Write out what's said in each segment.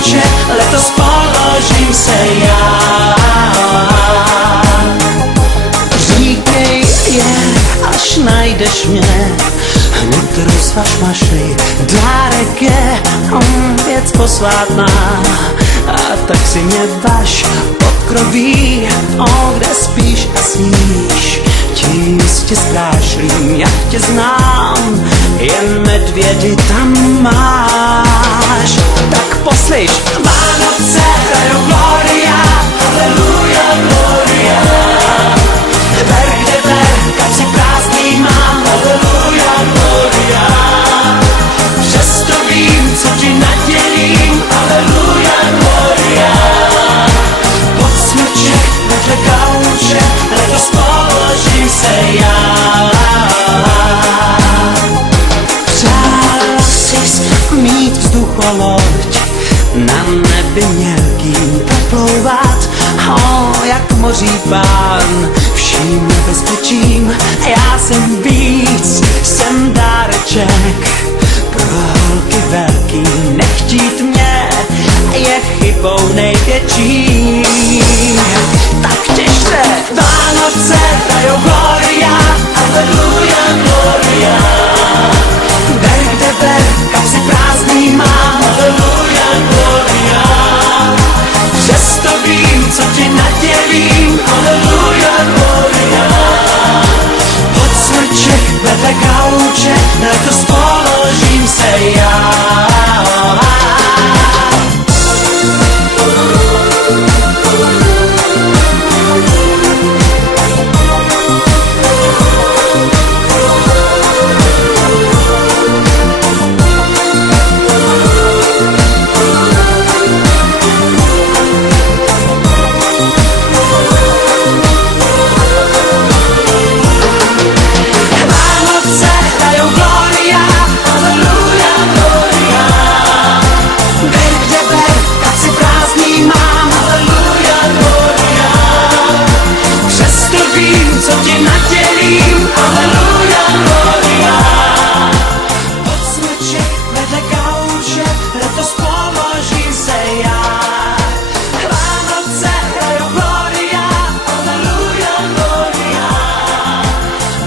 gauče, letos položím se já. Říkej až najdeš mě, hned rozvaž mašli, dárek je věc posvátná. A tak si mě vaš podkroví, kde spíš a sníš. Ti jistě zkrášlím, jak tě znám, jen medvědy tam máš. Tak poslyš, Vánoce hrajou Gloria, Halleluja, Gloria. Ber kde ber, kapsy prázdný mám, Halleluja, Gloria. Přesto vím, co ti nadělím, Halleluja, Gloria. Pod smrček vedle gauče, letos položím se já. Přál sis mít vzducholoď, na nebi mělkým proplouvat, jak moří pán, vším nebezpečím. Já jsem víc, jsem dáreček pro holky velký, nechtít mě je chybou největší. Tak těšte, Vánoce hrajou Gloria, Halleluja, Gloria. Ber kde ber, kapsy prázdný mám, Halleluja, Gloria. Přesto vím, co ti nadělím, Halleluja, Gloria. Pod smrček vedle gauče, letos položím se já. Co ti nadělím, Halleluja, Gloria. Pod smrček vedle gauče, letos položím se já. Vánoce hrajou Gloria, Halleluja, Gloria.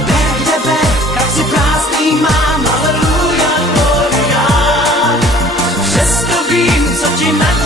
Ber kde ber, kapsy prázdný mám, Halleluja, Gloria. Přesto vím, co ti nadělím.